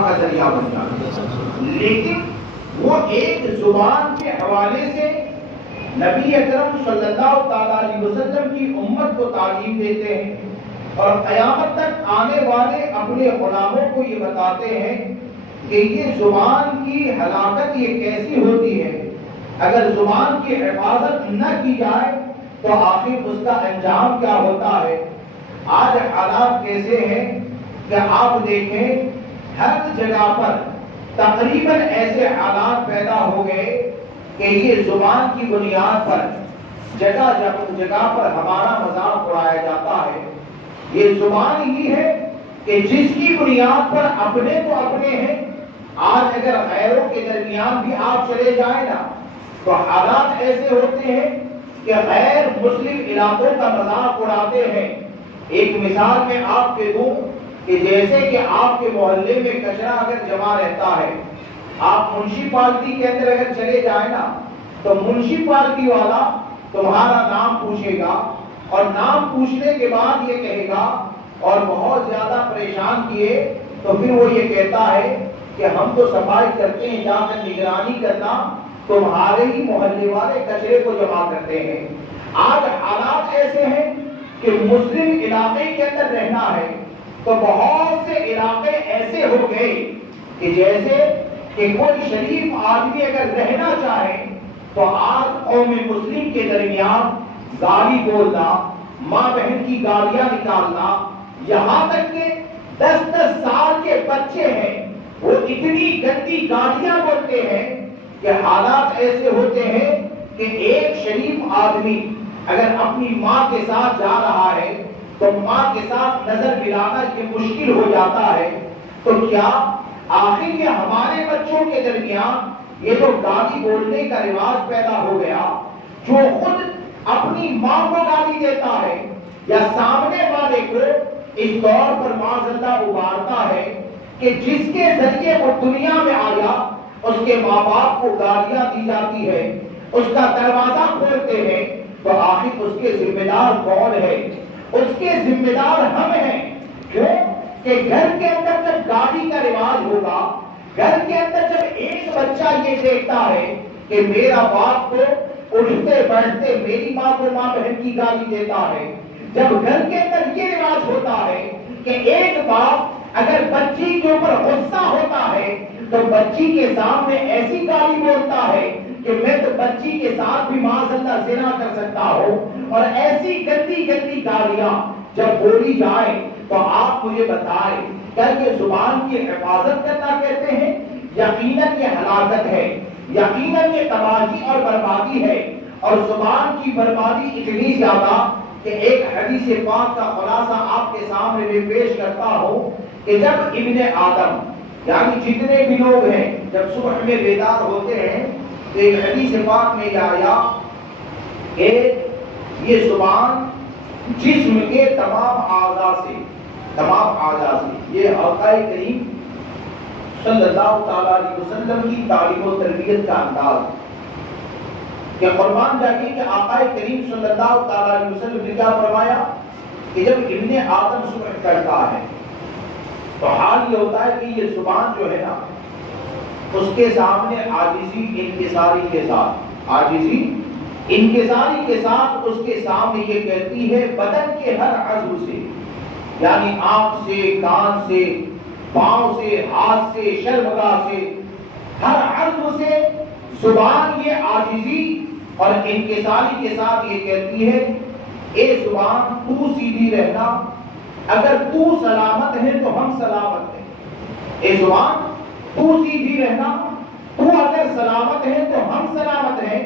کا ذریعہ بن جاتا، لیکن وہ ایک زبان کے حوالے سے نبی اکرم صلی اللہ تعالی علیہ وسلم کی امت کو تعلیم دیتے ہیں اور قیامت تک آنے والے اپنے غلاموں کو یہ بتاتے ہیں کہ یہ زبان کی ہلاکت یہ کیسی ہوتی ہے، اگر زبان کی حفاظت نہ کی جائے تو آخر اس کا انجام کیا ہوتا ہے۔ آج حالات کیسے ہیں کہ آپ دیکھیں ہر جگہ پر تقریباً ایسے حالات پیدا ہو گئے کہ یہ زبان کی بنیاد پر جگہ جگہ پر ہمارا مذاق اڑایا جاتا ہے۔ یہ زبان ہی ہے کہ جس کی بنیاد پر اپنے تو اپنے ہیں، آج اگر غیروں کے درمیان بھی آپ چلے جائیں نا تو حالات ایسے ہوتے ہیں کہ غیر مسلم علاقوں کا مذاق اڑاتے ہیں۔ ایک مثال میں آپ کے دوں کہ جیسے کہ آپ کے محلے میں کچرا اگر جمع رہتا ہے، آپ منشیپالٹی کے اندر اگر چلے جائیں نا تو منشیپالٹی والا تمہارا نام پوچھے گا اور نام پوچھنے کے بعد یہ کہے گا اور بہت زیادہ پریشان کیے تو پھر وہ یہ کہتا ہے کہ ہم تو صفائی کرتے ہیں، جا کر نگرانی کرنا، تمہارے ہی محلے والے کچرے کو جمع کرتے ہیں۔ آج حالات ایسے ہیں کہ مسلم علاقے کے اندر رہنا ہے تو بہت سے علاقے ایسے ہو گئے کہ جیسے کہ کوئی شریف آدمی اگر رہنا چاہے تو آج قوم مسلم کے درمیان گالی بولنا، ماں بہن کی گالیاں نکالنا، یہاں تک کہ 10 سال کے بچے ہیں وہ اتنی گندی گالیاں بولتے ہیں کہ حالات ایسے ہوتے ہیں کہ ایک شریف آدمی اگر اپنی ماں کے ساتھ جا رہا ہے تو ماں کے ساتھ نظر ملانا یہ مشکل ہو جاتا ہے۔ تو کیا آخر یہ ہمارے بچوں کے درمیان یہ جو گالی بولنے کا رواج پیدا ہو گیا، جو خود اپنی ماں کو گالی دیتا ہے یا سامنے والے کو اس طور پر معاذ اللہ ابھارتا ہے کہ جس کے ذریعے وہ دنیا میں آیا اس کے ماں باپ کو گالیاں دی جاتی ہے، اس کا دروازہ کھولتے ہیں، تو آخر اس کے ذمہ دار کون ہے؟ اس کے ذمہ دار ہم ہیں۔ کیوں کہ گھر کے اندر جب گالی کا رواج ہوگا، گھر کے اندر جب ایک بچہ یہ دیکھتا ہے کہ میرا باپ تو اٹھتے بیٹھتے میری ماں کو ماں بہن کی گالی دیتا ہے، جب گھر کے اندر یہ رواج ہوتا ہے کہ ایک باپ اگر بچی کے اوپر غصہ ہوتا ہے تو بچی کے سامنے ایسی گالی بولتا ہے کہ میں تو بچی کے ساتھ بھی معاذ اللہ زنا کر سکتا ہوں، اور ایسی گندی گندی گالیاں جب بولی جائے تو آپ مجھے بتائیں کیا یہ زبان کی حفاظت کرنا کہتے ہیں؟ یقیناً یہ ہلاکت ہے، یقیناً یہ تباہی اور بربادی ہے، اور زبان کی بربادی اتنی زیادہ کہ ایک حدیث پاک کا خلاصہ آپ کے سامنے میں پیش کرتا ہوں کہ جب ابن آدم یعنی جتنے بھی لوگ ہیں جب صبح میں بیدار ہوتے ہیں تو ایک حدیث پاک میں یہ آیا کہ یہ زبان جسم کے تمام اعضاء سے یہ آقا کریم صلی اللہ تعالی علیہ وسلم کی تعلیم و تربیت کا انداز کہ قربان جائیے کہ آقا کریم صلی اللہ تعالی علیہ وسلم نے کیا فرمایا کہ جب ابن آدم صبح کرتا ہے تو حال یہ ہوتا ہے کہ یہ زبان جو ہے نا اس کے سامنے عاجزی انکساری کے ساتھ اس کے سامنے یہ کہتی ہے بدن کے ہر عضو سے، یعنی آنکھ سے، کان سے، پاؤں سے، ہاتھ سے، شرمگاہ سے، ہر عضو سے زبان یہ عاجزی اور انکساری کے ساتھ یہ کہتی ہے اے زبان تو سیدھی رہنا، اگر تو سلامت ہے تو ہم سلامت ہیں۔ اے زبان تو سیدھی رہنا، تو اگر سلامت ہے تو ہم سلامت ہیں،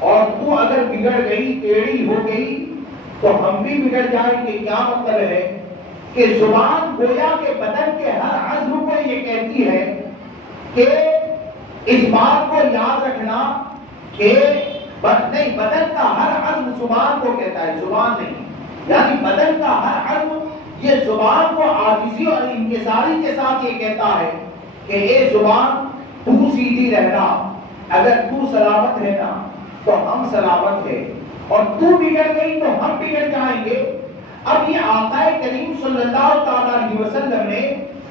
اور تو اگر بگڑ گئی، ٹیڑھی ہو گئی تو ہم بھی بگڑ جائیں گے۔ کیا مطلب ہے کہ زبان گویا کے بدن کے ہر عضو کو یہ کہتی ہے کہ اس بات کو یاد رکھنا کہ نہیں، بدن کا ہر عضو زبان کو کہتا ہے، زبان نہیں، یعنی بدن کا ہر عضو یہ زبان کو عاجزی اور انکساری کے ساتھ یہ کہتا ہے کہ اے زبان تو سیدھی رہنا، اگر تو سلامت ہے نا تو ہم سلامت ہیں، اور تو بگڑ گئی تو ہم بگڑ جائیں گے۔ اب یہ آقا کریم صلی اللہ تعالی علیہ وسلم نے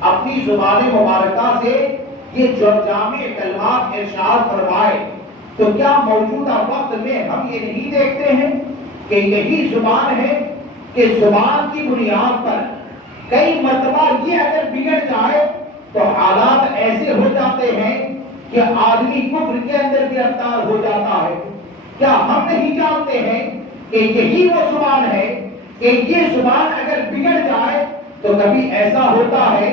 اپنی زبان مبارکہ سے یہ جو جامع کلمات ارشاد فرمائے، تو کیا موجودہ وقت میں ہم یہ نہیں دیکھتے ہیں کہ یہی زبان ہے کہ زبان کی بنیاد پر کئی مرتبہ یہ اگر بگڑ جائے تو حالات ایسے ہو جاتے ہیں کہ آدمی کفر کے اندر گرفتار ہو جاتا ہے؟ کیا ہم نہیں جانتے ہیں کہ یہی وہ زبان ہے کہ یہ زبان اگر بگڑ جائے تو کبھی ایسا ہوتا ہے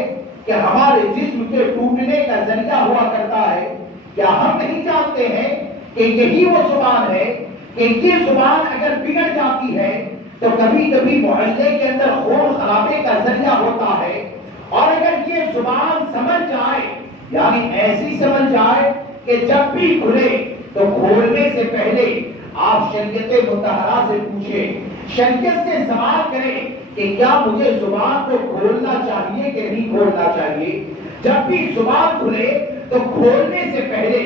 کہ ہمارے جسم کے ٹوٹنے کا ذریعہ ہوا کرتا ہے؟ کیا ہم نہیں جانتے ہیں کہ یہی وہ زبان ہے کہ یہ زبان اگر بگڑ جاتی ہے تو کبھی کبھی معاشرے کے اندر خون خرابے کا ذریعہ ہوتا ہے؟ اور اگر یہ زبان سمجھ جائے، یعنی ایسی سمجھ جائے کہ جب بھی کھلے تو کھولنے سے پہلے آپ شریعت مطہرہ سے پوچھیں، شریعت سے سوال کریں کہ کیا مجھے زبان کو کھولنا چاہیے کہ نہیں کھولنا چاہیے؟ جب بھی زبان کھلے تو کھولنے سے پہلے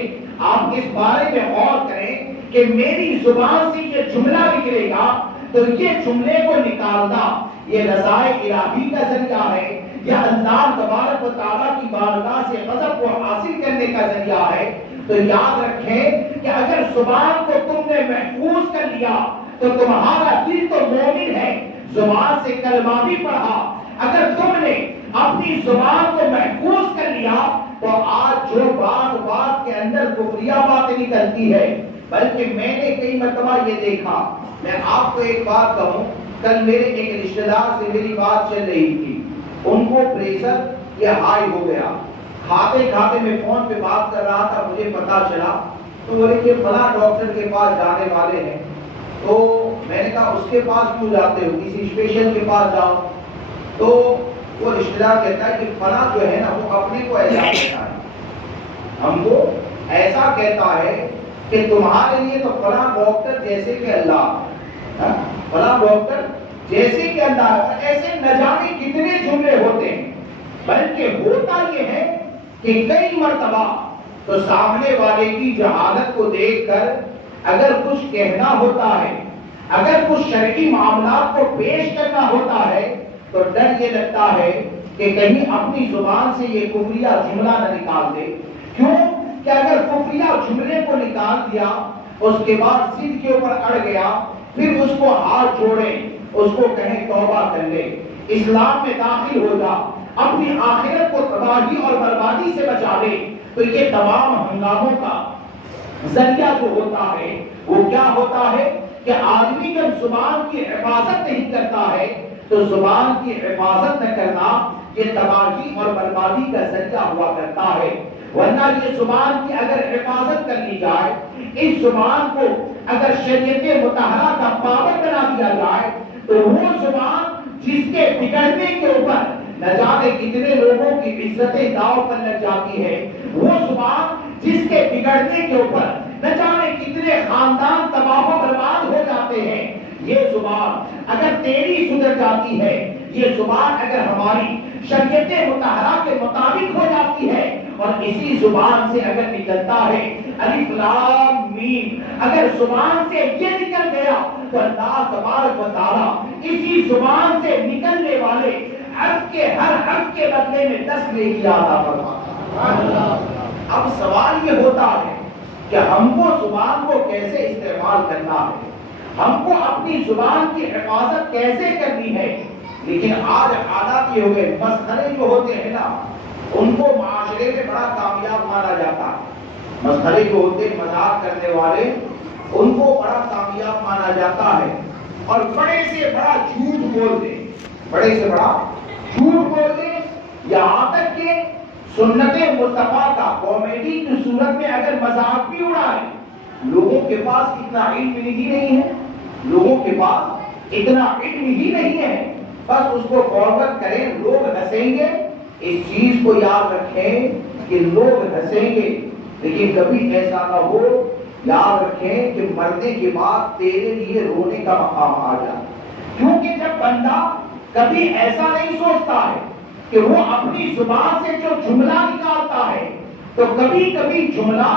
آپ اس بارے میں غور کریں کہ میری زبان سے یہ جملہ نکلے گا تو یہ جملے کو نکالنا یہ رضائے الہی کا ذریعہ ہے یا اللہ تبارک و تعالیٰ کی بارگاہ سے غضب کو حاصل کرنے کا ذریعہ ہے؟ تو یاد رکھیں کہ اگر زبان کو تم نے محفوظ کر لیا تو تمہارا دل تو مومن ہے، زبان سے کلمہ بھی پڑھا۔ اگر تم نے اپنی زبان کو محفوظ کر لیا تو آج جو بات کے اندر کفریہ باتیں نکلتی ہے، بلکہ میں نے کئی مرتبہ یہ دیکھا، میں آپ کو ایک بات کہوں، کل میرے ایک رشتہ دار سے میری بات چل رہی تھی، ان کو پریشر یہ ہائی ہو گیا، کھاتے کھاتے میں فون پہ بات کر رہا تھا، مجھے پتا چلا تو بولے کہ فلاں ڈاکٹر کے پاس جانے والے ہیں، تو میں نے کہا اس کے پاس کیوں جاتے ہو، کسی اسپیشل کے پاس جاؤ۔ تو وہ رشتہ دار کہتا ہے کہ فلاں جو ہے نا وہ اپنے کو ایسا کہتا ہے، ہم کو ایسا کہتا ہے کہ تمہارے لیے تو فلاں ڈاکٹر جیسے کہ اللہ، فلاں ڈاکٹر جیسے کہ اللہ، ایسے نہ جانے کتنے جملے ہوتے ہیں۔ بلکہ ہوتا یہ ہے کہ کئی مرتبہ تو سامنے والے کی جہالت کو دیکھ کر اگر کچھ کہنا ہوتا ہے، اگر کچھ شرعی معاملات کو پیش کرنا ہوتا ہے تو ڈر یہ لگتا ہے کہ کہیں اپنی زبان سے یہ کفریہ جملہ نہ نکال دے۔ کیوں کہ اگر کفریہ جملے کو نکال دیا اس کے بعد ضد کے اوپر اڑ گیا، پھر اس کو ہاتھ جوڑیں، اس کو کہیں توبہ کر لے، اسلام میں داخل ہو جا، اپنی آخرت کو تباہی اور بربادی سے بچا لے، تو یہ تمام ہنگاموں کا ذریعہ جو ہوتا ہے وہ کیا ہوتا ہے کہ آدمی جب زبان کی حفاظت نہیں کرتا ہے تو زبان کی حفاظت نہ کرنا یہ تباہی اور بربادی کا ذریعہ ہوا کرتا ہے۔ ورنہ یہ زبان کی اگر حفاظت کر لی جائے، اس زبان کو اگر شریعت مطہرہ کا پابند بنا دیا جائے تو وہ زبان جس کے بگڑنے کے اوپر نہ جانے کتنے لوگوں کی عزتیں داؤ پر لگ جاتی ہے، وہ زبان جس کے بگڑنے کے اوپر نہ جانے کتنے خاندان تباہ و برباد ہو جاتے ہیں، یہ زبان اگر تیری سدھر جاتی ہے، یہ زبان اگر ہماری شریعت مطہرہ کے مطابق ہو جاتی ہے اور اسی زبان سے اگر نکلتا ہے الف لام میم، اگر زبان سے یہ نکل گیا تو اللہ تبارک و تعالی اسی زبان سے نکلنے والے حرف کے ہر حرف کے بدلے میں 10 نیکی عطا فرماتا ہے۔ اب سوال یہ ہوتا ہے کہ ہم کو زبان کو کیسے استعمال کرنا ہے، ہم کو اپنی زبان کی حفاظت کیسے کرنی ہے۔ لیکن آج حالات یہ ہو گئے، مسخرے جو ہوتے ہیں نا ان کو معاشرے میں بڑا کامیاب مانا جاتا ہے، مسخرے جو ہوتے ہیں مذاق کرنے والے ان کو بڑا کامیاب مانا جاتا ہے، اور بڑے سے بڑا جھوٹ بول دے، بڑے سے بڑا جھوٹ بول دے، یہاں تک کہ سنت مصطفیٰ کا کامیڈی کی صورت میں اگر مذاق بھی اڑائے، لوگوں کے پاس اتنا علم ہی نہیں ہے، لوگوں کے پاس اتنا علم ہی نہیں ہے، بس اس کو فارورڈ کریں، لوگ ہنسیں گے۔ اس چیز کو یاد رکھیں کہ لوگ ہنسیں گے لیکن کبھی ایسا نہ ہو، یاد رکھیں کہ مرنے کے بعد تیرے لیے رونے کا مقام آ جائے۔ کیونکہ جب بندہ کبھی ایسا نہیں سوچتا ہے کہ وہ اپنی زبان سے جو جملہ نکالتا ہے تو کبھی کبھی جملہ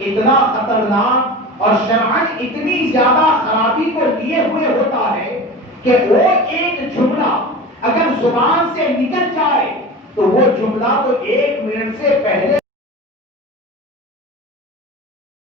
اتنا خطرناک اور شرعاً اتنی زیادہ خرابی کو لیے ہوئے ہوتا ہے کہ وہ ایک جملہ اگر زبان سے نکل جائے تو وہ جملہ تو 1 منٹ سے پہلے